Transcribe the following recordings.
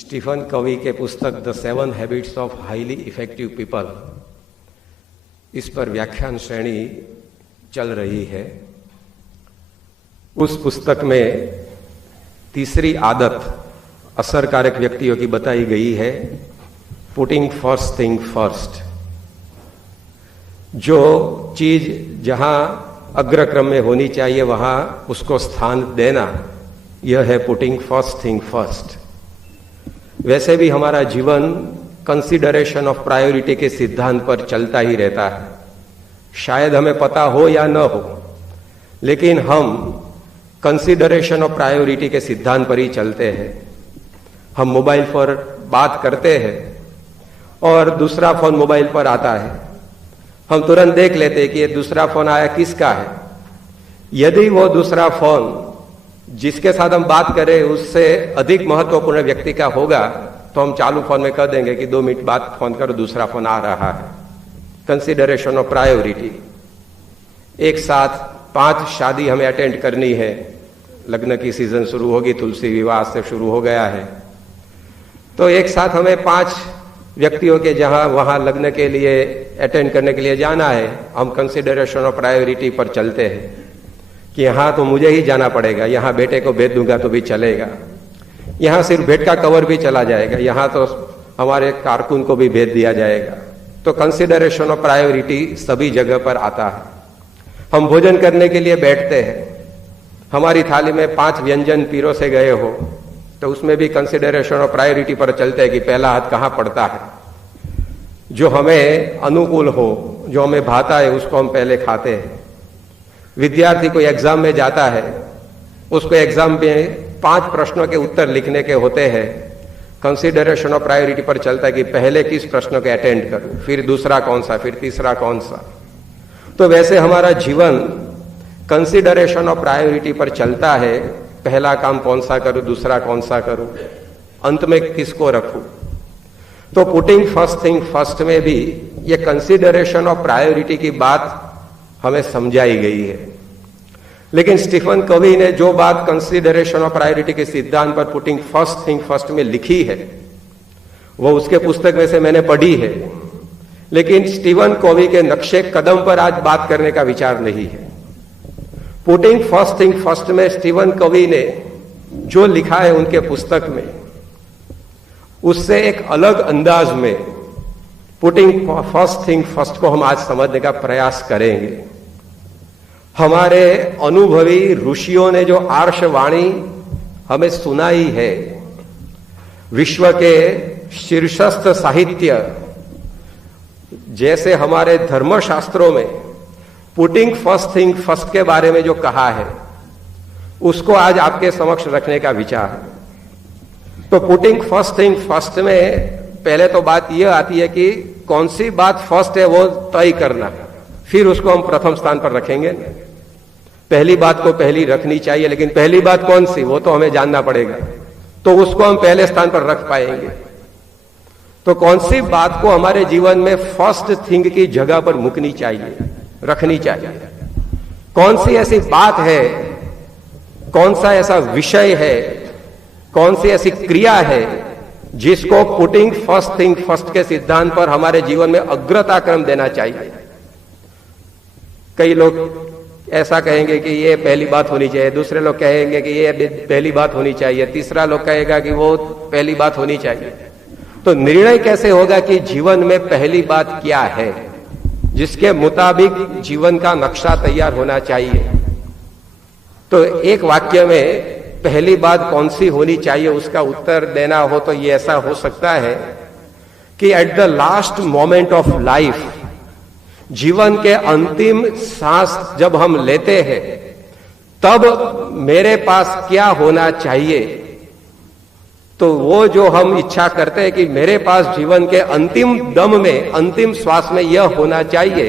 Stephen कवी के पुस्तक the 7 habits of highly effective people, इस पर व्याख्यान श्रेणी चल रही है। उस पुस्तक में तीसरी आदत असरकारक व्यक्तियों की बताई गई है, पुटिंग फर्स्ट थिंग फर्स्ट। जो चीज जहां अग्रक्रम में होनी चाहिए वहां उसको स्थान देना, यह है पुटिंग फर्स्ट थिंग फर्स्ट। वैसे भी हमारा जीवन कंसिडरेशन ऑफ प्रायोरिटी के सिद्धांत पर चलता ही रहता है। शायद हमें पता हो या न हो, लेकिन हम कंसिडरेशन ऑफ प्रायोरिटी के सिद्धांत पर ही चलते हैं। हम मोबाइल पर बात करते हैं और दूसरा फोन मोबाइल पर आता है, हम तुरंत देख लेते हैं कि ये दूसरा फोन आया किसका है। यदि वो दूसरा फोन जिसके साथ हम बात करें उससे अधिक महत्वपूर्ण व्यक्ति का होगा तो हम चालू फोन में कह देंगे कि 2 मिनट बाद फोन करो, दूसरा फोन आ रहा है। Consideration of priority. एक साथ 5 शादी हमें अटेंड करनी है, लग्न की सीजन शुरू होगी, तुलसी विवाह से शुरू हो गया है, तो एक साथ हमें 5 व्यक्तियों के जहां वहां लग्न के लिए अटेंड करने के लिए जाना है। हम कंसिडरेशन ऑफ प्रायोरिटी पर चलते हैं कि यहां तो मुझे ही जाना पड़ेगा, यहां बेटे को भेज दूंगा तो भी चलेगा, यहां सिर्फ बेड का कवर भी चला जाएगा, यहां तो हमारे कारकुन को भी भेज दिया जाएगा। तो कंसिडरेशन ऑफ प्रायोरिटी सभी जगह पर आता है। हम भोजन करने के लिए बैठते हैं, हमारी थाली में 5 व्यंजन पीरोसे गए हो तो उसमें भी कंसिडरेशन ऑफ प्रायोरिटी पर चलते हैं कि पहला हाथ कहां पड़ता है। जो हमें अनुकूल हो, जो हमें भाता है, उसको हम पहले खाते हैं। विद्यार्थी कोई एग्जाम में जाता है, उसको एग्जाम में 5 प्रश्नों के उत्तर लिखने के होते हैं। कंसिडरेशन ऑफ प्रायोरिटी पर चलता है कि पहले किस प्रश्न को अटेंड करूं, फिर दूसरा कौन सा, फिर तीसरा कौन सा। तो वैसे हमारा जीवन कंसिडरेशन ऑफ प्रायोरिटी पर चलता है। पहला काम कौन सा करूं, दूसरा कौन सा करूं, अंत में किसको रखूं। तो पुटिंग फर्स्ट थिंग फर्स्ट में भी ये कंसिडरेशन ऑफ प्रायोरिटी की बात हमें समझाई गई है। लेकिन स्टीफन कवी ने जो बात कंसिडरेशन ऑफ प्रायोरिटी के सिद्धांत पर पुटिंग फर्स्ट थिंग फर्स्ट में लिखी है, वो उसके पुस्तक में से मैंने पढ़ी है, लेकिन स्टीफन कवी के नक्शे कदम पर आज बात करने का विचार नहीं है। पुटिंग फर्स्ट थिंग फर्स्ट में स्टीफन कवी ने जो लिखा है उनके पुस्तक में, उससे एक अलग अंदाज में पुटिंग फर्स्ट थिंग फर्स्ट को हम आज समझने का प्रयास करेंगे। हमारे अनुभवी ऋषियों ने जो आर्षवाणी हमें सुनाई है, विश्व के शीर्षस्थ साहित्य जैसे हमारे धर्मशास्त्रों में पुटिंग फर्स्ट थिंग फर्स्ट के बारे में जो कहा है, उसको आज आपके समक्ष रखने का विचार है। तो पुटिंग फर्स्ट थिंग फर्स्ट में पहले तो बात यह आती है कि कौन सी बात फर्स्ट है वो तय करना, फिर उसको हम प्रथम स्थान पर रखेंगे। पहली बात को पहली रखनी चाहिए, लेकिन पहली बात कौन सी वो तो हमें जानना पड़ेगा, तो उसको हम पहले स्थान पर रख पाएंगे। तो कौन सी बात को हमारे जीवन में फर्स्ट थिंग की जगह पर मुकनी चाहिए, रखनी चाहिए। कौन सी ऐसी बात है, कौन सा ऐसा विषय है, कौन सी ऐसी क्रिया है जिसको पुटिंग फर्स्ट थिंग फर्स्ट के सिद्धांत पर हमारे जीवन में अग्रता क्रम देना चाहिए। कई लोग ऐसा कहेंगे कि ये पहली बात होनी चाहिए, दूसरे लोग कहेंगे कि ये पहली बात होनी चाहिए, तीसरा लोग कहेगा कि वो पहली बात होनी चाहिए। तो निर्णय कैसे होगा कि जीवन में पहली बात क्या है, जिसके मुताबिक जीवन का नक्शा तैयार होना चाहिए। तो एक वाक्य में पहली बात कौन सी होनी चाहिए उसका उत्तर देना हो तो ये ऐसा हो सकता है कि at the last moment of life, जीवन के अंतिम सांस जब हम लेते हैं, तब मेरे पास क्या होना चाहिए। तो वो जो हम इच्छा करते हैं कि मेरे पास जीवन के अंतिम दम में, अंतिम श्वास में यह होना चाहिए,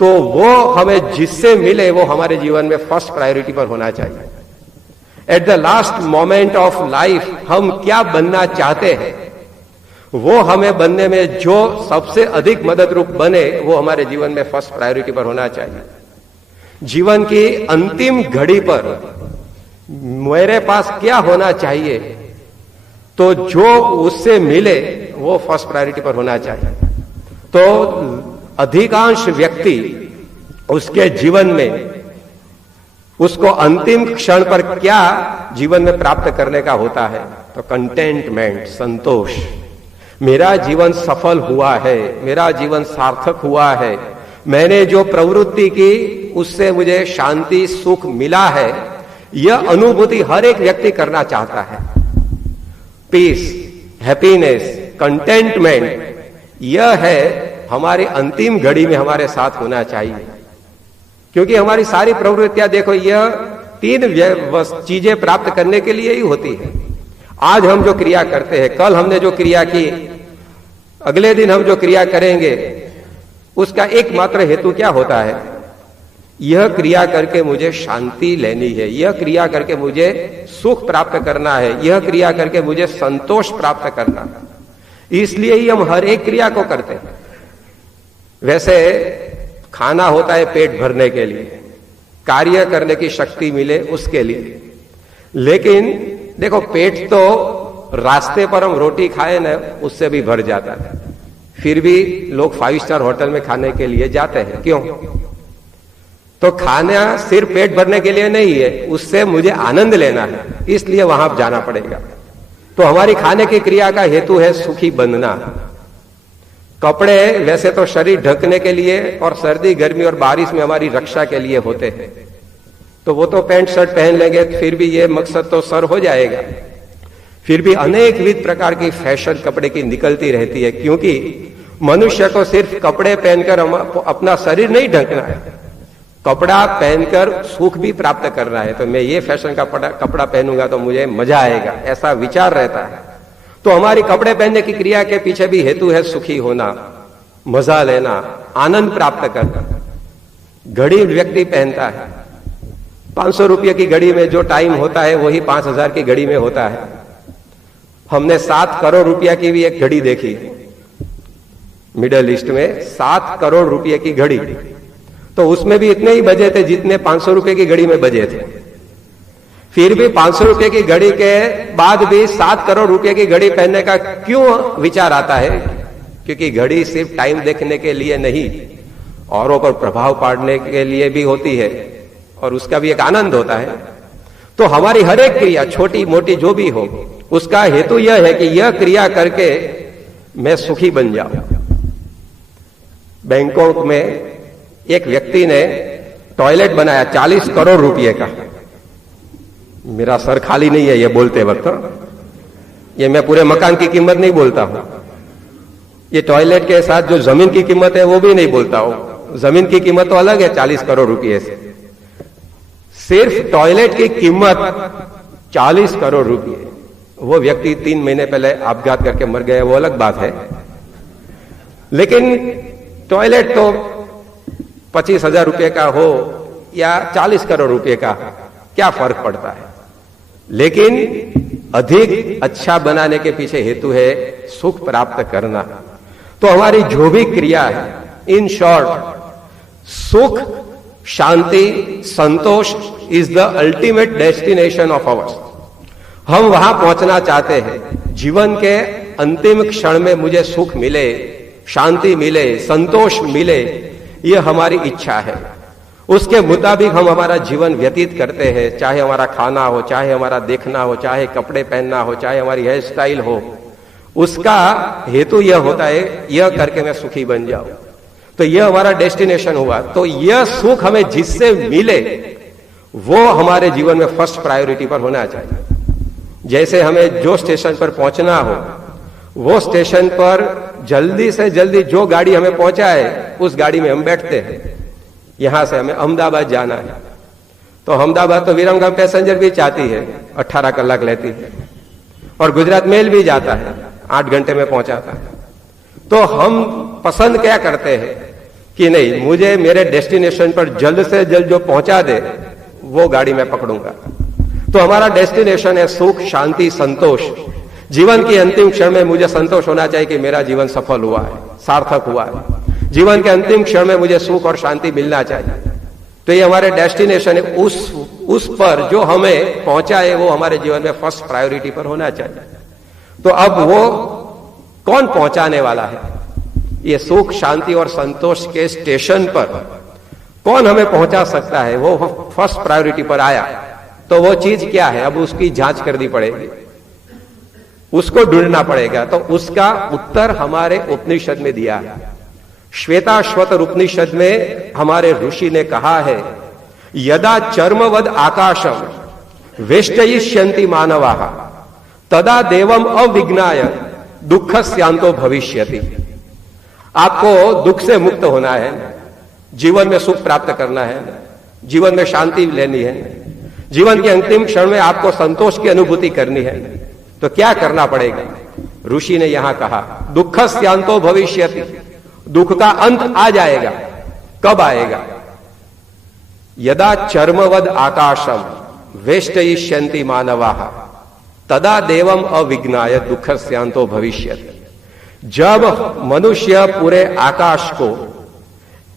तो वो हमें जिससे मिले वो हमारे जीवन में फर्स्ट प्रायोरिटी पर होना चाहिए। At the last moment of life हम क्या बनना चाहते हैं, वो हमें बनने में जो सबसे अधिक मदद रूप बने वो हमारे जीवन में फर्स्ट प्रायोरिटी पर होना चाहिए। जीवन की अंतिम घड़ी पर मेरे पास क्या होना चाहिए, तो जो उससे मिले वो फर्स्ट प्रायोरिटी पर होना चाहिए। तो अधिकांश व्यक्ति उसके जीवन में उसको अंतिम क्षण पर क्या जीवन में प्राप्त करने का होता है, तो कंटेंटमेंट, संतोष। मेरा जीवन सफल हुआ है, मेरा जीवन सार्थक हुआ है, मैंने जो प्रवृत्ति की उससे मुझे शांति सुख मिला है, यह अनुभूति हर एक व्यक्ति करना चाहता है। पीस, हैप्पीनेस, कंटेंटमेंट, यह है हमारी अंतिम घड़ी में हमारे साथ होना चाहिए। क्योंकि हमारी सारी प्रवृत्तियां देखो, यह तीन चीजें प्राप्त करने के लिए ही होती है। आज हम जो क्रिया करते हैं, कल हमने जो क्रिया की, अगले दिन हम जो क्रिया करेंगे, उसका एकमात्र हेतु क्या होता है? यह क्रिया करके मुझे शांति लेनी है, यह क्रिया करके मुझे सुख प्राप्त करना है, यह क्रिया करके मुझे संतोष प्राप्त करना है। इसलिए ही हम हर एक क्रिया को करते हैं। वैसे खाना होता है पेट भरने के लिए, कार्य करने की शक्ति मिले उसके लिए। लेकिन देखो, पेट तो रास्ते पर हम रोटी खाए ना, उससे भी भर जाता है। फिर भी लोग 5 स्टार होटल में खाने के लिए जाते हैं। क्यों? तो खाना सिर्फ पेट भरने के लिए नहीं है, उससे मुझे आनंद लेना है, इसलिए वहां जाना पड़ेगा। तो हमारी खाने की क्रिया का हेतु है सुखी बनना। कपड़े वैसे तो शरीर ढकने के लिए और सर्दी गर्मी और बारिश में हमारी रक्षा के लिए होते हैं, तो वो तो पैंट शर्ट पहन लेंगे, फिर भी ये मकसद तो सर हो जाएगा। फिर भी अनेक विध प्रकार की फैशन कपड़े की निकलती रहती है, क्योंकि मनुष्य को सिर्फ कपड़े पहनकर अपना शरीर नहीं ढकना है, कपड़ा पहनकर सुख भी प्राप्त करना है। तो मैं ये फैशन का कपड़ा पहनूंगा तो मुझे मजा आएगा, ऐसा विचार रहता है। तो हमारी कपड़े पहनने की क्रिया के पीछे भी हेतु है सुखी होना, मजा लेना, आनंद प्राप्त करना। घड़ी व्यक्ति पहनता है, 500 रुपये की घड़ी में जो टाइम होता है वही 5000 की घड़ी में होता है। हमने 7 करोड़ रुपया की भी एक घड़ी देखी मिडल ईस्ट में, 7 करोड़ रुपये की घड़ी, तो उसमें भी इतने ही बजे थे जितने 500 रुपए की घड़ी में बजे थे। फिर भी 500 रुपए की घड़ी के बाद भी 7 करोड़ रुपए की घड़ी पहनने का क्यों विचार आता है? क्योंकि घड़ी सिर्फ टाइम देखने के लिए नहीं, औरों पर प्रभाव पाड़ने के लिए भी होती है, और उसका भी एक आनंद होता है। तो हमारी हर एक क्रिया, छोटी मोटी जो भी हो, उसका हेतु यह है कि यह क्रिया करके मैं सुखी बन जाऊं। बैंकॉक में एक व्यक्ति ने टॉयलेट बनाया 40 करोड़ रुपए का। मेरा सर खाली नहीं है ये बोलते वक्त, ये मैं पूरे मकान की कीमत नहीं बोलता हूं, ये टॉयलेट के साथ जो जमीन की कीमत है वो भी नहीं बोलता हूं। जमीन की कीमत तो अलग है 40 करोड़ रुपए से, सिर्फ टॉयलेट की कीमत 40 करोड़ रुपए। वो व्यक्ति 3 महीने पहले अपघात करके मर गया, वो अलग बात है। लेकिन टॉयलेट तो 25,000 रुपए का हो या 40 करोड़ रुपए का, क्या फर्क पड़ता है? लेकिन अधिक अच्छा बनाने के पीछे हेतु है सुख प्राप्त करना। तो हमारी जो भी क्रिया है, in short, sukh, shanti, santosh is the ultimate destination of ours. हम वहां पहुंचना चाहते हैं। जीवन के अंतिम क्षण में मुझे सुख मिले, शांति मिले, संतोष मिले, यह हमारी इच्छा है। उसके मुताबिक हम हमारा जीवन व्यतीत करते हैं, चाहे हमारा खाना हो, चाहे हमारा देखना हो, चाहे कपड़े पहनना हो, चाहे हमारी हेयर स्टाइल हो। उसका हेतु यह होता है, यह करके मैं सुखी बन जाऊं। तो यह हमारा डेस्टिनेशन हुआ। तो यह सुख हमें जिससे मिले वो हमारे जीवन में फर्स्ट प्रायोरिटी पर होना चाहिए। जैसे हमें जो स्टेशन पर पहुंचना हो, वो स्टेशन पर जल्दी से जल्दी जो गाड़ी हमें पहुंचाए उस गाड़ी में हम बैठते हैं। यहां से हमें अहमदाबाद जाना है, तो अहमदाबाद तो विरमगाम पैसेंजर भी चाहती है, 18 कलाक लेती है, और गुजरात मेल भी जाता है, 8 घंटे में पहुंचाता है। तो हम पसंद क्या करते हैं कि नहीं, मुझे मेरे डेस्टिनेशन पर जल्द से जल्द जो पहुंचा दे वो गाड़ी में पकड़ूंगा। तो हमारा डेस्टिनेशन है सुख, शांति, संतोष। जीवन की अंतिम क्षण में मुझे संतोष होना चाहिए कि मेरा जीवन सफल हुआ है, सार्थक हुआ है। जीवन के अंतिम क्षण में मुझे सुख और शांति मिलना चाहिए। तो ये हमारे डेस्टिनेशन है, उस पर जो हमें पहुंचा है वो हमारे जीवन में फर्स्ट प्रायोरिटी पर होना चाहिए। तो अब वो कौन पहुंचाने वाला है? ये सुख, शांति और संतोष के स्टेशन पर कौन हमें पहुंचा सकता है? वो फर्स्ट प्रायोरिटी पर आया, तो वो चीज क्या है? अब उसकी जांच करनी पड़ेगी, उसको ढूंढना पड़ेगा। तो उसका उत्तर हमारे उपनिषद में दिया है। श्वेताश्वतर उपनिषद में हमारे ऋषि ने कहा है, यदा चर्मवद आकाशम वेष्टयिष्यन्ति मानवाः तदा देवम अविज्ञाय दुःखस्यान्तो भविष्यति। आपको दुख से मुक्त होना है, जीवन में सुख प्राप्त करना है, जीवन में शांति लेनी है, जीवन के अंतिम क्षण में आपको संतोष की अनुभूति करनी है, तो क्या करना पड़ेगा? ऋषि ने यहां कहा, दुःखस्यान्तो भविष्यति, दुख का अंत आ जाएगा। कब आएगा? यदा चर्मवद आकाशम वेष्टयिष्यन्ति मानवाः तदा देवम अविज्ञाय दुःखस्यान्तो भविष्यति। जब मनुष्य पूरे आकाश को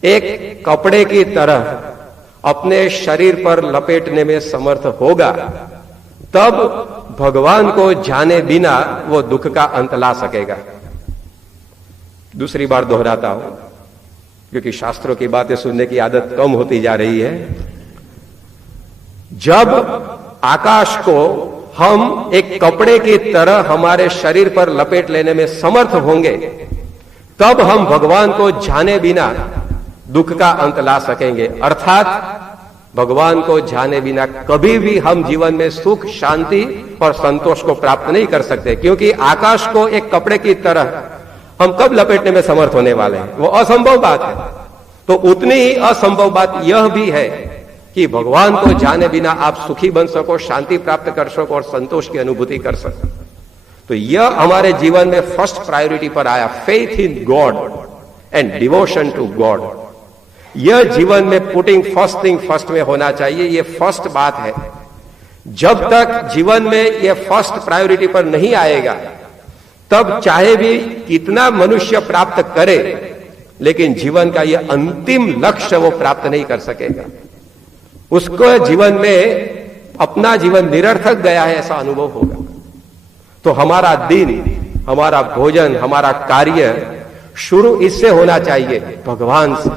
एक कपड़े की तरह अपने शरीर पर लपेटने में समर्थ होगा, तब भगवान को जाने बिना वो दुख का अंत ला सकेगा। दूसरी बार दोहराता हूं, क्योंकि शास्त्रों की बातें सुनने की आदत कम होती जा रही है। जब आकाश को हम एक कपड़े की तरह हमारे शरीर पर लपेट लेने में समर्थ होंगे, तब हम भगवान को जाने बिना दुख का अंत ला सकेंगे। अर्थात भगवान को जाने बिना कभी भी हम जीवन में सुख, शांति और संतोष को प्राप्त नहीं कर सकते, क्योंकि आकाश को एक कपड़े की तरह हम कब लपेटने में समर्थ होने वाले हैं? वो असंभव बात है। तो उतनी ही असंभव बात यह भी है कि भगवान को जाने बिना आप सुखी बन सको, शांति प्राप्त कर सको और संतोष की अनुभूति कर सको। तो यह हमारे जीवन में फर्स्ट प्रायोरिटी पर आया, faith in God and devotion to God. यह जीवन में पुटिंग फर्स्ट थिंग फर्स्ट में होना चाहिए। यह फर्स्ट बात है। जब तक जीवन में यह फर्स्ट प्रायोरिटी पर नहीं आएगा, तब चाहे भी कितना मनुष्य प्राप्त करे, लेकिन जीवन का यह अंतिम लक्ष्य वो प्राप्त नहीं कर सकेगा। उसको जीवन में अपना जीवन निरर्थक गया है ऐसा अनुभव होगा। तो हमारा दिन, हमारा भोजन, हमारा कार्य शुरू इससे होना चाहिए, भगवान से।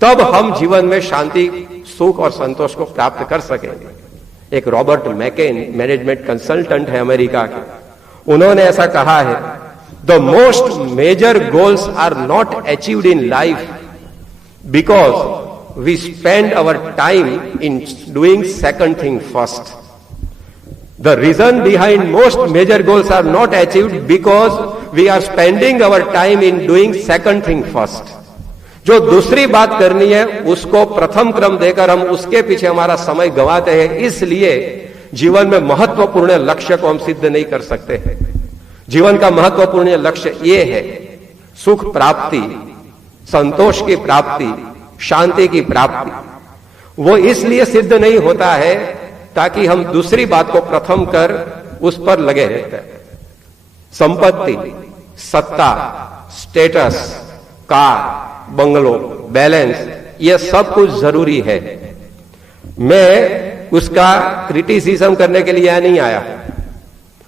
तब हम जीवन में शांति, सुख और संतोष को प्राप्त कर सकेंगे। एक रॉबर्ट मैकेन मैनेजमेंट कंसल्टेंट है अमेरिका के, उन्होंने ऐसा कहा है, the most major goals are not achieved in life because we spend our time in doing second thing first. The reason behind most major goals are not achieved because we are spending our time in doing second thing first. जो दूसरी बात करनी है उसको प्रथम क्रम देकर हम उसके पीछे हमारा समय गंवाते हैं, इसलिए जीवन में महत्वपूर्ण लक्ष्य को हम सिद्ध नहीं कर सकते। जीवन का महत्वपूर्ण लक्ष्य ये है सुख प्राप्ति, संतोष की प्राप्ति, शांति की प्राप्ति। वो इसलिए सिद्ध नहीं होता है ताकि हम दूसरी बात को प्रथम कर उस पर लगे रहते हैं। संपत्ति, सत्ता, स्टेटस, कार, बंगलो, बैलेंस, ये सब कुछ जरूरी है। मैं उसका क्रिटिसिज्म करने के लिए यहां नहीं आया,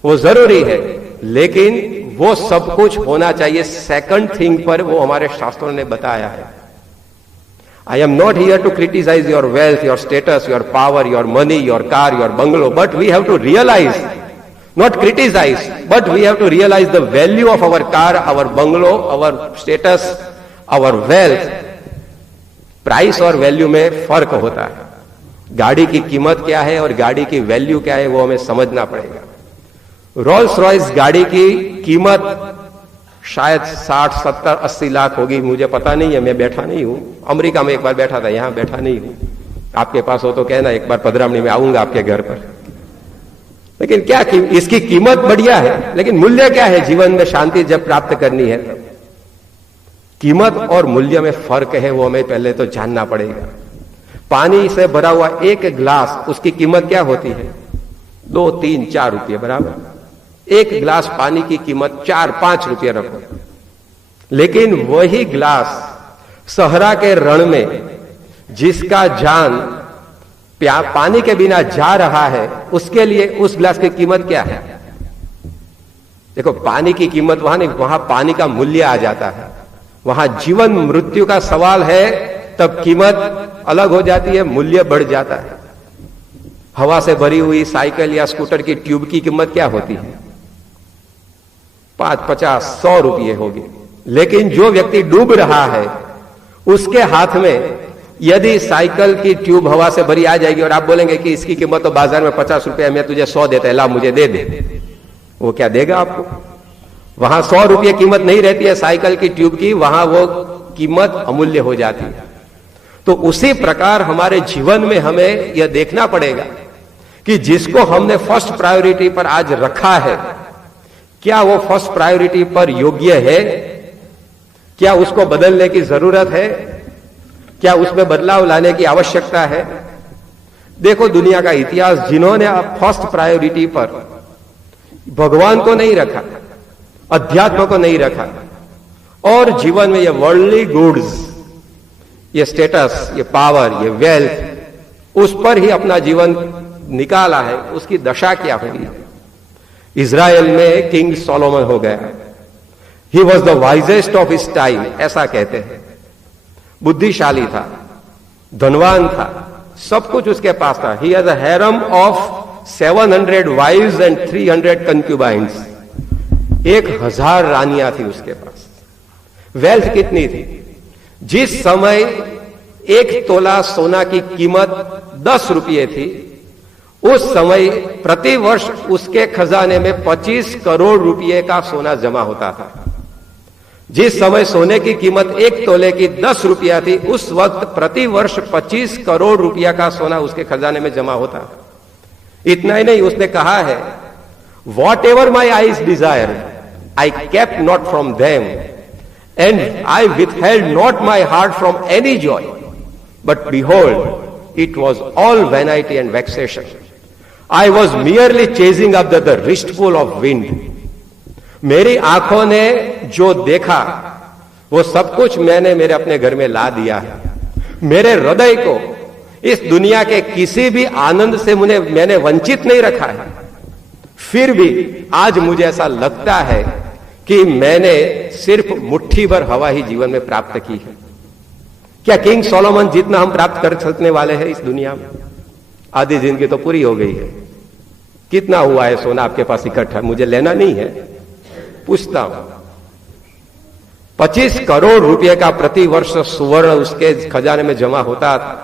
वो जरूरी है, लेकिन वो सब कुछ होना चाहिए सेकंड थिंग पर। वो हमारे शास्त्रों ने बताया है। I am not here to criticize your wealth, your status, your power, your money, your car, your bungalow, but we have to realize, not criticize, but we have to realize the value of our car, our bungalow, our status, our wealth. Price और value में फर्क होता है। गाड़ी की कीमत क्या है और गाड़ी की वैल्यू क्या है, वो हमें समझना पड़ेगा। रोल्स रॉयस गाड़ी की कीमत शायद 60, 70, 80 लाख होगी, मुझे पता नहीं है, मैं बैठा नहीं हूं। अमेरिका में एक बार बैठा था, यहां बैठा नहीं हूं। आपके पास हो तो कहना, एक बार पधरामणी में आऊंगा आपके घर पर। लेकिन क्या इसकी कीमत बढ़िया है, लेकिन मूल्य क्या है? जीवन में शांति जब प्राप्त करनी है तब कीमत और मूल्य में फर्क है, वो हमें पहले तो जानना पड़ेगा। पानी से भरा हुआ एक गिलास, उसकी कीमत क्या होती है? 2, 3, 4 रुपये बराबर। एक गिलास पानी की कीमत 4-5 रुपये रखो, लेकिन वही गिलास सहरा के रण में जिसका जान पानी के बिना जा रहा है, उसके लिए उस गिलास की कीमत क्या है? देखो पानी की कीमत वहां नहीं, वहां पानी का मूल्य आ जाता है। वहां जीवन मृत्यु का सवाल है, तब कीमत अलग हो जाती है, मूल्य बढ़ जाता है। हवा से भरी हुई साइकिल या स्कूटर की ट्यूब की कीमत क्या होती है? 5, 50, 100 रुपये होगी। लेकिन जो व्यक्ति डूब रहा है उसके हाथ में यदि साइकिल की ट्यूब हवा से भरी आ जाएगी और आप बोलेंगे कि इसकी कीमत तो बाजार में 50 रुपये, मैं तुझे 100 देता है, ला मुझे दे दे, वो क्या देगा आपको? वहां 100 रुपये कीमत नहीं रहती है साइकिल की ट्यूब की, वहां वो कीमत अमूल्य हो जाती है। तो उसी प्रकार हमारे जीवन में हमें यह देखना पड़ेगा कि जिसको हमने फर्स्ट प्रायोरिटी पर आज रखा है, क्या वो फर्स्ट प्रायोरिटी पर योग्य है? क्या उसको बदलने की जरूरत है? क्या उसमें बदलाव लाने की आवश्यकता है? देखो दुनिया का इतिहास, जिन्होंने फर्स्ट प्रायोरिटी पर भगवान को नहीं रखा, अध्यात्म को नहीं रखा और जीवन में ये वर्ल्डली गुड्स, ये स्टेटस, ये पावर, ये वेल्थ, उस पर ही अपना जीवन निकाला है, उसकी दशा क्या हुई? इजराइल में किंग सोलोमन हो गया। He was the wisest of his time, ऐसा कहते हैं। बुद्धिशाली था, धनवान था, सब कुछ उसके पास था। He has a harem of 700 wives and 300 कंक्यूबाइंस। 1000 रानियां थी उसके पास। वेल्थ कितनी थी? जिस समय 1 तोला सोना की कीमत 10 रुपये थी, उस समय प्रति वर्ष उसके खजाने में 25 करोड़ रुपए का सोना जमा होता था। जिस समय सोने की कीमत 1 तोले की 10 रुपया थी, उस वक्त प्रति वर्ष 25 करोड़ रुपया का सोना उसके खजाने में जमा होता था। इतना ही नहीं, उसने कहा है, whatever my eyes desire I kept not from them and I withheld not my heart from any joy, but behold it was all vanity and vexation. I was merely chasing up the wristful of wind. मेरी आंखों ने जो देखा वो सब कुछ मैंने मेरे अपने घर में ला दिया है। मेरे हृदय को इस दुनिया के किसी भी आनंद से मैंने वंचित नहीं रखा है। फिर भी आज मुझे ऐसा लगता है कि मैंने सिर्फ मुट्ठी भर हवा ही जीवन में प्राप्त की है। क्या किंग सोलोमन जितना हम प्राप्त कर सकने वाले हैं इस दुनिया में? आधी जिंदगी तो पूरी हो गई है। कितना हुआ है सोना आपके पास इकट्ठा? मुझे लेना नहीं है, पूछता हूं। 25 करोड़ रुपए का प्रति वर्ष सुवर्ण उसके खजाने में जमा होता था,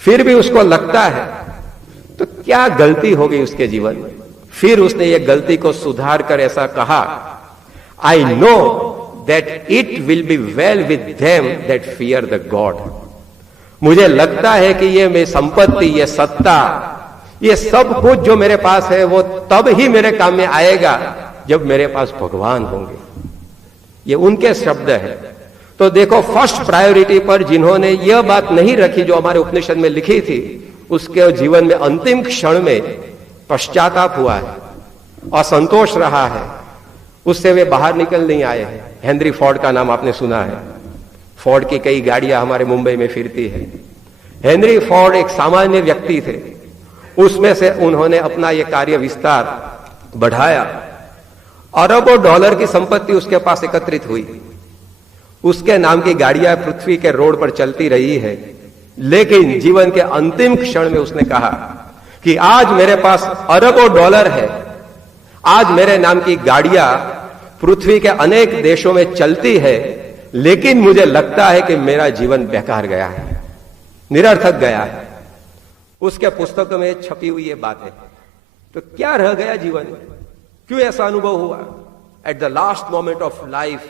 फिर भी उसको लगता है तो क्या गलती हो गई उसके जीवन में? फिर उसने ये गलती को सुधार कर ऐसा कहा, I know that it will be well with them that fear the God. मुझे लगता है कि ये मेरी संपत्ति, ये सत्ता, ये सब कुछ जो मेरे पास है वो तब ही मेरे काम में आएगा जब मेरे पास भगवान होंगे। ये उनके शब्द हैं। तो देखो, फर्स्ट प्रायोरिटी पर जिन्होंने यह बात नहीं रखी जो हमारे उपनिषद में लिखी थी, उसके जीवन में अंतिम क्षण में पश्चाताप हुआ है, असंतोष रहा है, उससे वे बाहर निकल नहीं आए हैं। हेनरी फोर्ड का नाम आपने सुना है। फोर्ड की कई गाड़ियां हमारे मुंबई में फिरती है। हेनरी फोर्ड एक सामान्य व्यक्ति थे, उसमें से उन्होंने अपना यह कार्य विस्तार बढ़ाया। अरबों डॉलर की संपत्ति उसके पास एकत्रित हुई। उसके नाम की गाड़ियां पृथ्वी के रोड पर चलती रही है, लेकिन जीवन के अंतिम क्षण में उसने कहा कि आज मेरे पास अरबों डॉलर है, आज मेरे नाम की गाड़ियां पृथ्वी के अनेक देशों में चलती है, लेकिन मुझे लगता है कि मेरा जीवन बेकार गया है, निरर्थक गया है। उसके पुस्तकों में छपी हुई ये बातें। तो क्या रह गया जीवन में? क्यों ऐसा अनुभव हुआ? At the last moment of life,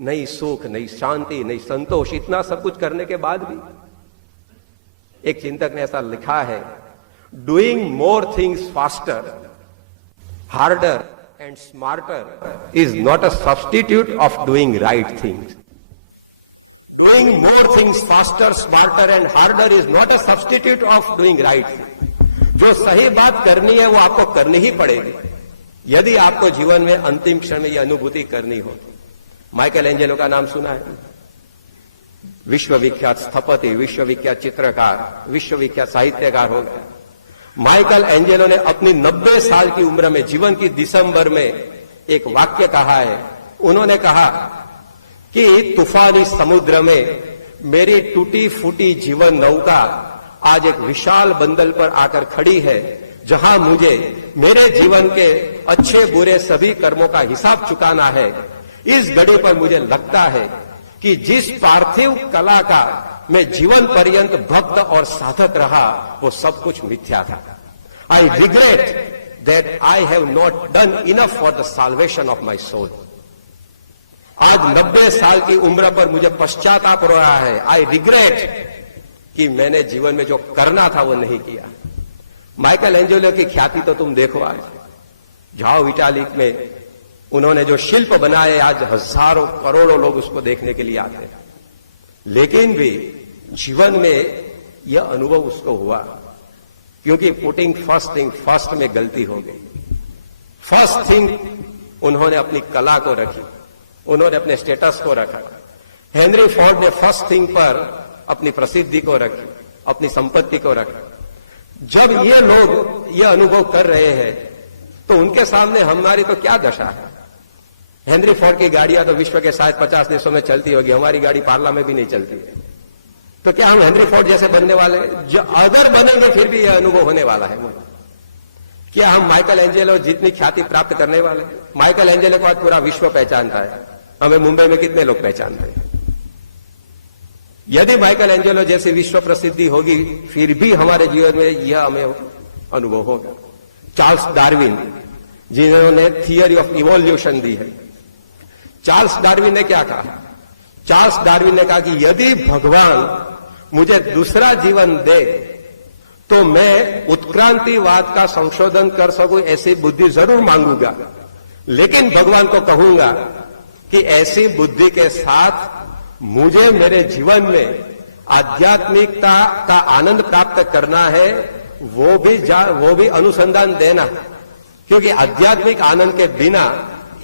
नई सुख, नई शांति, नई संतोष, इतना सब कुछ करने के बाद भी। एक चिंतक ने ऐसा लिखा है, doing more things faster, harder and smarter is not a substitute of doing right things. Doing more things faster, smarter and harder is not a substitute of doing right thing. जो सही बात करनी है वो आपको करनी ही पड़ेगी, यदि आपको जीवन में अंतिम क्षण में ये अनुभूति करनी हो। माइकल एंजेलो का नाम सुना है? विश्वविख्यात स्थपति, विश्वविख्यात चित्रकार, विश्वविख्यात साहित्यकार हो गया। माइकल एंजेलो ने अपनी 90 साल की उम्र में, जीवन की दिसंबर में एक वाक्य कहा है। उन्होंने कहा कि तूफानी समुद्र में मेरी टूटी फूटी जीवन नौका आज एक विशाल बंदर पर आकर खड़ी है, जहां मुझे मेरे जीवन के अच्छे बुरे सभी कर्मों का हिसाब चुकाना है। इस घड़ी पर मुझे लगता है कि जिस पार्थिव कला का मैं जीवन पर्यंत भक्त और साधक रहा, वो सब कुछ मिथ्या था। I regret that I have not done enough for the salvation of my soul. आज 90 साल की उम्र पर मुझे पश्चाताप हो रहा है। आई रिग्रेट कि मैंने जीवन में जो करना था वो नहीं किया। माइकल एंजेलो की ख्याति तो तुम देखो, आज जाओ इटाली में उन्होंने जो शिल्प बनाए, आज हजारों करोड़ों लोग उसको देखने के लिए आते हैं। लेकिन भी जीवन में यह अनुभव उसको हुआ, क्योंकि पुटिंग फर्स्ट थिंग फर्स्ट में गलती हो गई। फर्स्ट थिंग उन्होंने अपनी कला को रखी, उन्होंने अपने स्टेटस को रखा। हेनरी फोर्ड ने फर्स्ट थिंग पर अपनी प्रसिद्धि को रखी, अपनी संपत्ति को रखा। जब ये लोग ये अनुभव कर रहे हैं तो उनके सामने हमारी तो क्या दशा है। हेनरी फोर्ड की गाड़ियां तो विश्व के शायद 50 देशों में चलती होगी, हमारी गाड़ी पार्ला में भी नहीं चलती है। तो क्या हम हेनरी फोर्ड जैसे बनने वाले? जो अगर बनेंगे फिर भी यह अनुभव होने वाला है। क्या हम माइकल एंजेलो जितनी ख्याति प्राप्त करने वाले? माइकल एंजेलो को आज पूरा विश्व पहचानता है, हमें मुंबई में कितने लोग पहचानते हैं? यदि माइकल एंजेलो जैसी विश्व प्रसिद्धि होगी फिर भी हमारे जीवन में यह हमें अनुभव होगा। चार्ल्स डार्विन, जिन्होंने थियरी ऑफ इवोल्यूशन दी है, चार्ल्स डार्विन ने क्या कहा? चार्ल्स डार्विन ने कहा कि यदि भगवान मुझे दूसरा जीवन दे तो मैं उत्क्रांतिवाद का संशोधन कर सकूं ऐसी बुद्धि जरूर मांगूंगा, लेकिन भगवान को कहूंगा कि ऐसी बुद्धि के साथ मुझे मेरे जीवन में आध्यात्मिकता का आनंद प्राप्त करना है, वो भी अनुसंधान देना, क्योंकि आध्यात्मिक आनंद के बिना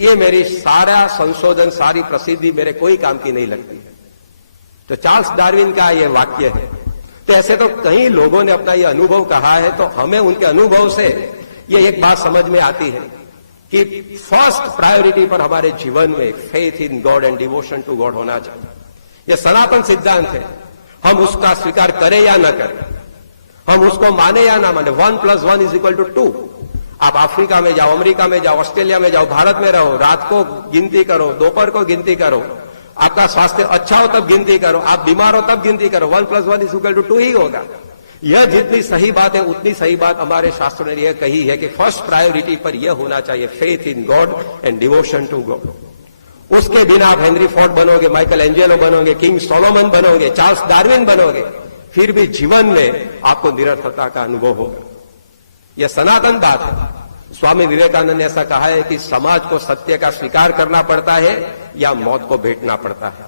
ये मेरी सारा संशोधन सारी प्रसिद्धि मेरे कोई काम की नहीं लगती। तो चार्ल्स डार्विन का ये वाक्य है। तो ऐसे तो कई लोगों ने अपना ये अनुभव कहा है, तो हमें उनके अनुभव से ये एक बात समझ में आती है कि फर्स्ट प्रायोरिटी पर हमारे जीवन में faith in God and devotion to God होना चाहिए। यह सनातन सिद्धांत है, हम उसका स्वीकार करें या न करें, हम उसको माने या ना माने। 1 + 1 = 2। आप अफ्रीका में जाओ, अमेरिका में जाओ, ऑस्ट्रेलिया में जाओ, भारत में रहो, रात को गिनती करो, दोपहर को गिनती करो, आपका स्वास्थ्य अच्छा हो तब गिनती करो, आप बीमार हो तब गिनती करो, 1 + 1 = 2 ही होगा। यह जितनी सही बात है उतनी सही बात हमारे शास्त्रों ने यह कही है कि फर्स्ट प्रायोरिटी पर यह होना चाहिए, faith in God and devotion to God. उसके बिना आप हेनरी फोर्ड बनोगे, माइकल एंजेलो बनोगे, किंग सोलोमन बनोगे, चार्ल्स डार्विन बनोगे, फिर भी जीवन में आपको निरर्थकता का अनुभव होगा। यह सनातन बात है। स्वामी विवेकानंद ने ऐसा कहा है कि समाज को सत्य का स्वीकार करना पड़ता है या मौत को भेंटना पड़ता है।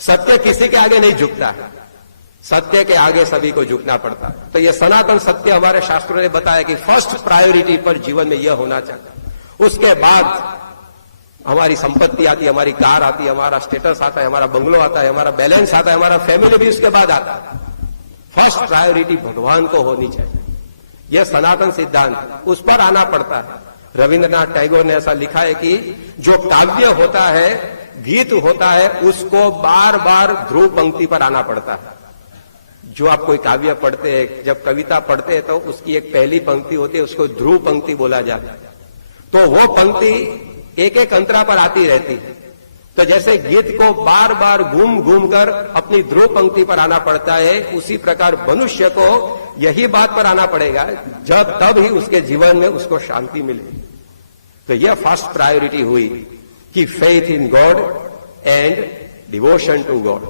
सत्य किसी के आगे नहीं झुकता है, सत्य के आगे सभी को झुकना पड़ता है। तो यह सनातन सत्य हमारे शास्त्रों ने बताया कि फर्स्ट प्रायोरिटी पर जीवन में यह होना चाहिए। उसके बाद हमारी संपत्ति आती है, हमारी कार आती है, हमारा स्टेटस आता है, हमारा बंगलो आता है, हमारा बैलेंस आता है, हमारा फैमिली भी उसके बाद आता है। फर्स्ट प्रायोरिटी भगवान को होनी चाहिए। यह सनातन सिद्धांत, उस पर आना पड़ता है। रविंद्रनाथ टैगोर ने ऐसा लिखा है कि जो काव्य होता है, गीत होता है, उसको बार बार ध्रुव पंक्ति पर आना पड़ता है। जो आप कोई काव्य पढ़ते हैं, जब कविता पढ़ते हैं तो उसकी एक पहली पंक्ति होती है, उसको ध्रुव पंक्ति बोला जाता है। तो वो पंक्ति एक एक अंतरा पर आती रहती है। तो जैसे गीत को बार बार घूम घूम कर अपनी ध्रुव पंक्ति पर आना पड़ता है, उसी प्रकार मनुष्य को यही बात पर आना पड़ेगा, जब तब ही उसके जीवन में उसको शांति मिलेगी। तो यह फर्स्ट प्रायोरिटी हुई कि faith in God and devotion to God.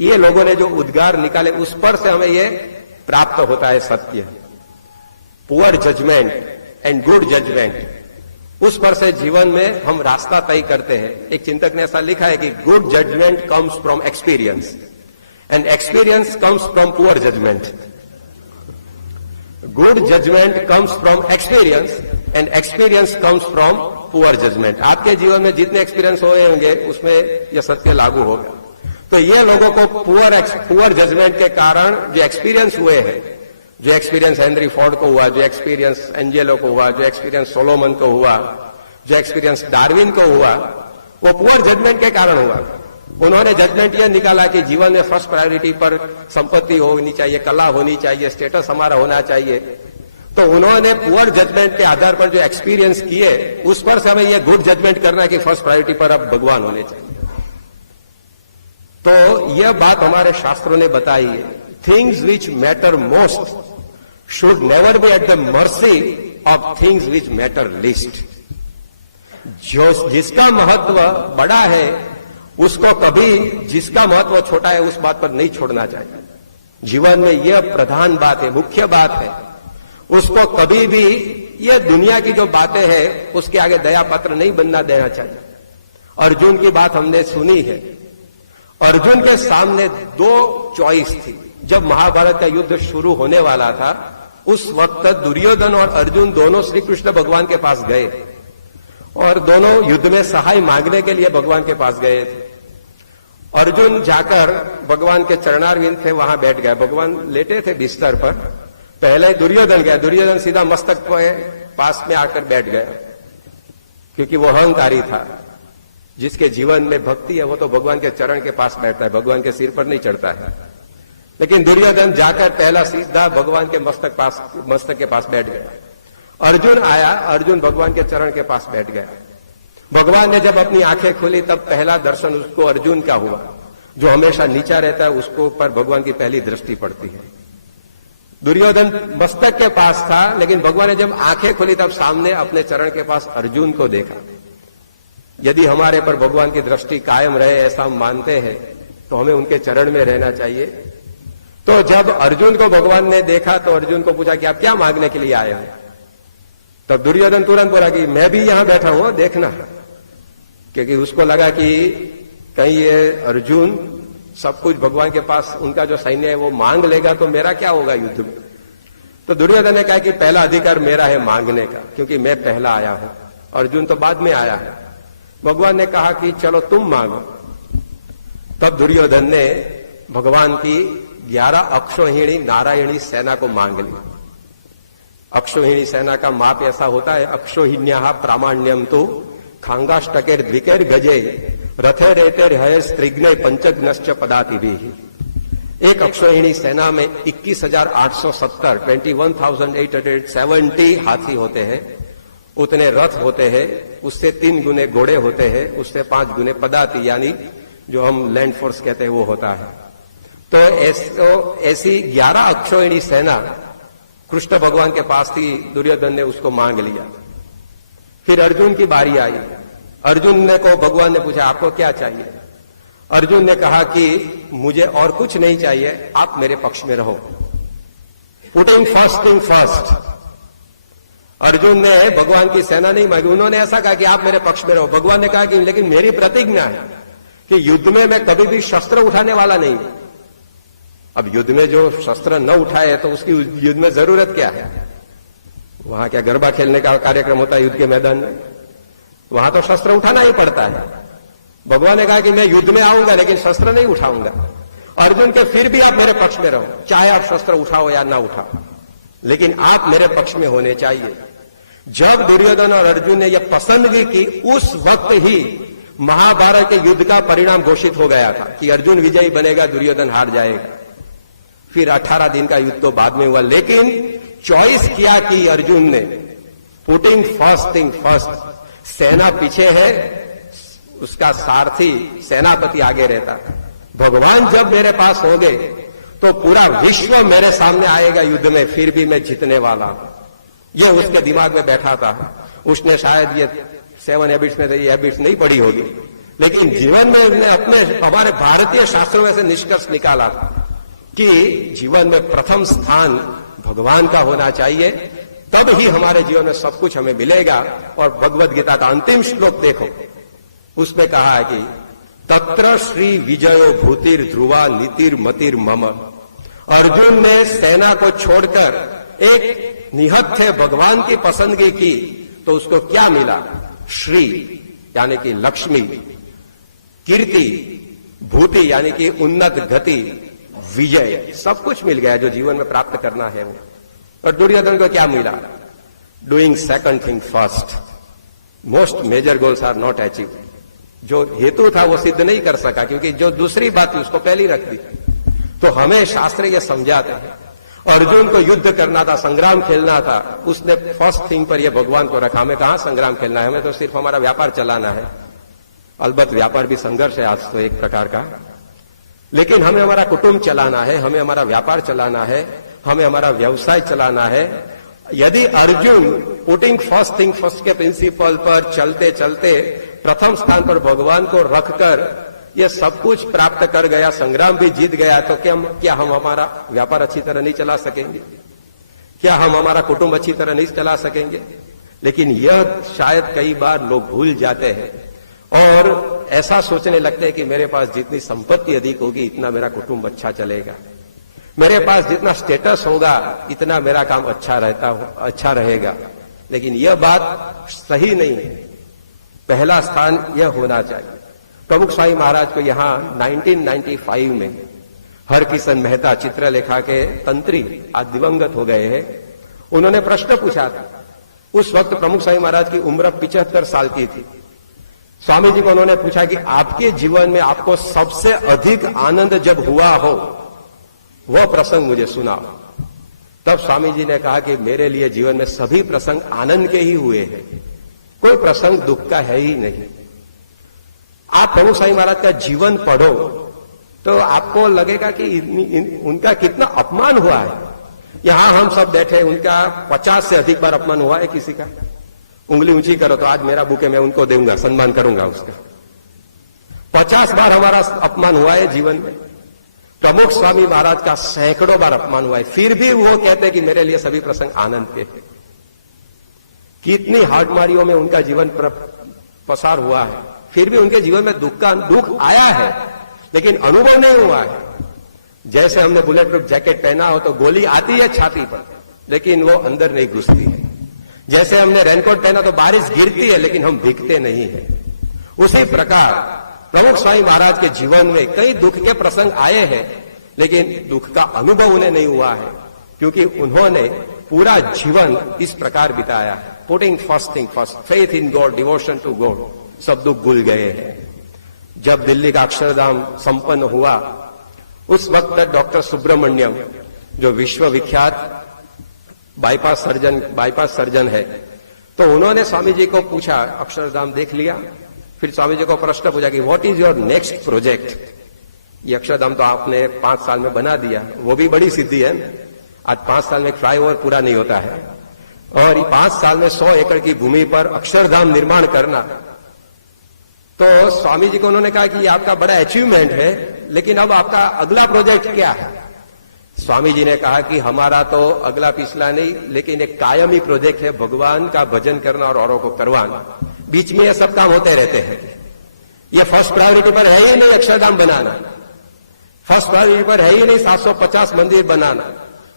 ये लोगों ने जो उद्गार निकाले उस पर से हमें यह प्राप्त होता है सत्य। Poor judgement and good judgement, उस पर से जीवन में हम रास्ता तय करते हैं। एक चिंतक ने ऐसा लिखा है कि good judgement comes from experience and experience comes from poor judgement. Good judgement comes from experience and experience comes from poor judgement. आपके जीवन में जितने एक्सपीरियंस हुए होंगे उसमें यह सत्य लागू होगा। तो ये लोगों को पुअर जजमेंट के कारण जो एक्सपीरियंस हुए हैं, जो एक्सपीरियंस हेनरी फोर्ड को हुआ, जो एक्सपीरियंस एंजेलो को हुआ, जो एक्सपीरियंस सोलोमन को हुआ, जो एक्सपीरियंस डार्विन को हुआ वो पुअर जजमेंट के कारण हुआ। उन्होंने जजमेंट यह निकाला कि जीवन में फर्स्ट प्रायोरिटी पर संपत्ति होनी चाहिए, कला होनी चाहिए, स्टेटस हमारा होना चाहिए। तो उन्होंने पुअर जजमेंट के आधार पर जो एक्सपीरियंस किए उस पर से हमें यह गुड जजमेंट करना कि फर्स्ट प्रायोरिटी पर अब भगवान होने चाहिए। तो यह बात हमारे शास्त्रों ने बताई है, things which matter most should never be at the mercy of things which matter list. जो जिसका महत्व बड़ा है उसको कभी जिसका महत्व छोटा है उस बात पर नहीं छोड़ना चाहिए। जीवन में यह प्रधान बात है, मुख्य बात है। उसको कभी भी यह दुनिया की जो बातें हैं उसके आगे दया पत्र नहीं बनना देना चाहिए। अर्जुन की बात हमने सुनी है। अर्जुन के सामने दो चॉइस थी। जब महाभारत का युद्ध शुरू होने वाला था उस वक्त दुर्योधन और अर्जुन दोनों श्री कृष्ण भगवान के पास गए और दोनों युद्ध में सहाय मांगने के लिए भगवान के पास गए थे। अर्जुन जाकर भगवान के चरणारविंद थे वहां बैठ गए। भगवान लेटे थे बिस्तर पर, पहले दुर्योधन गया। दुर्योधन सीधा मस्तक के पास में आकर बैठ गया क्योंकि वो अहंकारी था। जिसके जीवन में भक्ति है वो तो भगवान के चरण के पास बैठता है, भगवान के सिर पर नहीं चढ़ता है। लेकिन दुर्योधन जाकर पहला सीधा भगवान के मस्तक के पास बैठ गया। अर्जुन आया, अर्जुन भगवान के चरण के पास बैठ गया। भगवान ने जब अपनी आंखें खोली तब पहला दर्शन उसको अर्जुन का हुआ। जो हमेशा नीचा रहता है उसको पर भगवान की पहली दृष्टि पड़ती है। दुर्योधन मस्तक के पास था लेकिन भगवान ने जब आंखें खोली तब सामने अपने चरण के पास अर्जुन को देखा। यदि हमारे पर भगवान की दृष्टि कायम रहे ऐसा हम मानते हैं तो हमें उनके चरण में रहना चाहिए। तो जब अर्जुन को भगवान ने देखा तो अर्जुन को पूछा कि आप क्या मांगने के लिए आए हैं? तब दुर्योधन तुरंत बोला कि मैं भी यहां बैठा हूं, देखना। क्योंकि उसको लगा कि कहीं ये अर्जुन सब कुछ भगवान के पास उनका जो सैन्य है वो मांग लेगा तो मेरा क्या होगा युद्ध में। तो दुर्योधन ने कहा कि पहला अधिकार मेरा है मांगने का, क्योंकि मैं पहला आया हूं, अर्जुन तो बाद में आया है। भगवान ने कहा कि चलो तुम मांगो। तब दुर्योधन ने भगवान की 11 अक्षौहिणी नारायणी सेना को मांग ली। अक्षौहिणी सेना का माप ऐसा होता है, अक्षौहिण्या प्रामाण्यम तो खांगाष्टकेर द्विकेर गजे रथे रेतेर है स्त्रिग्ने पंचग्नश्च पदाति भी। एक अक्षौहिणी सेना में 21,870 21,870 हाथी होते हैं, उतने रथ होते हैं, उससे 3 गुने घोड़े होते हैं, उससे 5 गुने पदाति यानी जो हम लैंड फोर्स कहते हैं वो होता है। तो ऐसी 11 अक्षौहिणी सेना कृष्ण भगवान के पास थी। दुर्योधन ने उसको मांग लिया। फिर अर्जुन की बारी आई। अर्जुन ने को भगवान ने पूछा आपको क्या चाहिए? अर्जुन ने कहा कि मुझे और कुछ नहीं चाहिए, आप मेरे पक्ष में रहो। Putting first thing first. Arjun ने भगवान की सेना नहीं मांगी, उन्होंने ऐसा कहा कि आप मेरे पक्ष में रहो। भगवान ने कहा कि लेकिन मेरी प्रतिज्ञा है कि युद्ध में मैं कभी भी शस्त्र उठाने वाला नहीं। अब युद्ध में जो शस्त्र न उठाए तो उसकी युद्ध में जरूरत क्या है? वहां क्या गरबा खेलने का कार्यक्रम होता है युद्ध के मैदान में? वहां तो शस्त्र उठाना ही पड़ता है। भगवान ने कहा कि मैं युद्ध में आऊंगा लेकिन शस्त्र नहीं उठाऊंगा। अर्जुन के फिर भी आप मेरे पक्ष में रहो, चाहे आप शस्त्र उठाओ या ना उठाओ, लेकिन आप मेरे पक्ष में होने चाहिए। जब दुर्योधन और अर्जुन ने यह पसंदगी की उस वक्त ही महाभारत के युद्ध का परिणाम घोषित हो गया था कि अर्जुन विजयी बनेगा, दुर्योधन हार जाएगा। फिर 18 दिन का युद्ध तो बाद में हुआ, लेकिन चॉइस किया कि अर्जुन ने पुटिंग फर्स्ट थिंग फर्स्ट। सेना पीछे है, उसका सारथी सेनापति आगे रहता है। भगवान जब मेरे पास होंगे तो पूरा विश्व मेरे सामने आएगा युद्ध में, फिर भी मैं जीतने वाला हूं। यह उसके दिमाग में बैठा था। उसने शायद ये 7 हैबिट्स में ये हैबिट्स नहीं पढ़ी होगी, लेकिन जीवन में उसने अपने हमारे भारतीय शास्त्रों में से निष्कर्ष निकाला था कि जीवन में प्रथम स्थान भगवान का होना चाहिए, तब ही हमारे जीवन में सब कुछ हमें मिलेगा। और भगवद गीता का अंतिम श्लोक देखो, उसमें कहा है कि तत्र श्री विजयो भूतिर ध्रुवा नीतिर मतिर मम। अर्जुन ने सेना को छोड़कर एक निहत्थे भगवान की पसंदगी की तो उसको क्या मिला? श्री यानी कि लक्ष्मी, कीर्ति, भूति यानी कि उन्नत गति, विजय, सब कुछ मिल गया जो जीवन में प्राप्त करना है वो। और दुर्योधन को क्या मिला? Doing second thing first. Most major goals are not achieve. जो हेतु था वो सिद्ध नहीं कर सका, क्योंकि जो दूसरी बात थी उसको पहली रख दी। तो हमें शास्त्र ये समझाते हैं, अर्जुन को युद्ध करना था, संग्राम खेलना था, उसने फर्स्ट थिंग पर ये भगवान को रखा। हमें कहां संग्राम खेलना है, हमें तो सिर्फ हमारा व्यापार चलाना है। अलबत्त व्यापार भी संघर्ष है आज तो एक प्रकार का, लेकिन हमें हमारा कुटुंब चलाना है, हमें हमारा व्यापार चलाना है, हमें हमारा व्यवसाय चलाना है। यदि Arjun putting first thing first के प्रिंसिपल पर चलते चलते प्रथम स्थान पर भगवान को रखकर ये सब कुछ प्राप्त कर गया, संग्राम भी जीत गया, तो क्या हम हमारा व्यापार अच्छी तरह नहीं चला सकेंगे? क्या हम हमारा कुटुंब अच्छी तरह नहीं चला सकेंगे? लेकिन यह शायद कई बार लोग भूल जाते हैं और ऐसा सोचने लगते हैं कि मेरे पास जितनी संपत्ति अधिक होगी इतना मेरा कुटुंब अच्छा चलेगा, मेरे पास जितना स्टेटस होगा इतना मेरा काम अच्छा रहेगा। लेकिन यह बात सही नहीं है। पहला स्थान यह होना चाहिए। प्रमुख स्वामी महाराज को यहां 1995 में हरकिशन मेहता चित्रलेखा के तंत्री, आज दिवंगत हो गए हैं, उन्होंने प्रश्न पूछा था। उस वक्त प्रमुख स्वामी महाराज की उम्र 75 साल की थी। स्वामी जी को उन्होंने पूछा कि आपके जीवन में आपको सबसे अधिक आनंद जब हुआ हो वह प्रसंग मुझे सुनाओ। तब स्वामी जी ने कहा कि मेरे लिए जीवन में सभी प्रसंग आनंद के ही हुए हैं, कोई प्रसंग दुख का है ही नहीं। आप प्रमुख स्वामी महाराज का जीवन पढ़ो तो आपको लगेगा कि उनका कितना अपमान हुआ है। यहां हम सब बैठे, उनका 50 से अधिक बार अपमान हुआ है किसी का। उंगली ऊंची करो तो आज मेरा बुके मैं उनको दूंगा, सम्मान करूंगा उसका। 50 बार हमारा अपमान हुआ है जीवन में। प्रमुख स्वामी महाराज का सैकड़ों बार अपमान हुआ है, फिर भी वो कहते हैं कि मेरे लिए सभी प्रसंग आनंद के हैं। कितनी हाडमारियों में उनका जीवन पसार हुआ है, फिर भी उनके जीवन में दुख आया है, लेकिन अनुभव नहीं हुआ है। जैसे हमने बुलेट प्रूफ जैकेट पहना हो तो गोली आती है छाती पर, लेकिन वो अंदर नहीं घुसती है। जैसे हमने रेनकोट पहना तो बारिश गिरती है, लेकिन हम भीगते नहीं है। उसी प्रकार प्रमुख स्वामी महाराज के जीवन में कई दुख के प्रसंग आए हैं, लेकिन दुख का अनुभव उन्हें नहीं हुआ है, क्योंकि उन्होंने पूरा जीवन इस प्रकार बिताया है। Putting first thing first, faith in God, devotion to God, सब दुख भूल गए हैं। जब दिल्ली का अक्षरधाम संपन्न हुआ उस वक्त तक डॉक्टर सुब्रमण्यम, जो विश्व विख्यात बाईपास सर्जन है, तो उन्होंने स्वामी जी को पूछा, अक्षरधाम देख लिया? फिर स्वामी जी को प्रश्न पूछा कि what is your next project? ये अक्षरधाम तो आपने 5 साल में बना दिया, वो भी बड़ी सिद्धि है। आज 5 साल में फ्लाईओवर पूरा नहीं होता है, और 5 साल में 100 एकड़ की भूमि पर अक्षरधाम निर्माण करना। तो स्वामी जी को उन्होंने कहा कि ये आपका बड़ा अचीवमेंट है, लेकिन अब आपका अगला प्रोजेक्ट क्या है? स्वामी जी ने कहा कि हमारा तो अगला पिछला नहीं, लेकिन एक कायमी प्रोजेक्ट है, भगवान का भजन करना और औरों को करवाना। बीच में ये सब काम होते रहते हैं। ये फर्स्ट प्रायोरिटी पर है ही नहीं अक्षरधाम बनाना, फर्स्ट प्रायोरिटी पर है ही नहीं 750 मंदिर बनाना।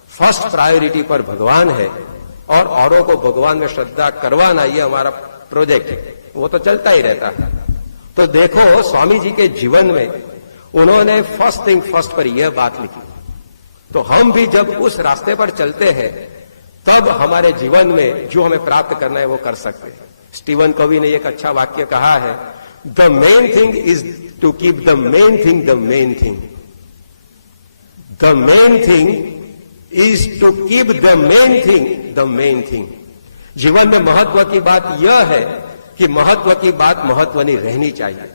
फर्स्ट प्रायोरिटी पर भगवान है और औरों को भगवान में श्रद्धा करवाना, ये हमारा प्रोजेक्ट है। वो तो चलता ही रहता है। तो देखो स्वामी जी के जीवन में उन्होंने फर्स्ट थिंग फर्स्ट पर यह बात लिखी। तो हम भी जब उस रास्ते पर चलते हैं तब हमारे जीवन में जो हमें प्राप्त करना है वो कर सकते हैं। स्टीवन कवी ने एक अच्छा वाक्य कहा है, the main thing is to keep the main thing the main thing. The main thing is to keep the main thing the main thing. जीवन में महत्व की बात यह है कि महत्व की बात महत्वनी रहनी चाहिए।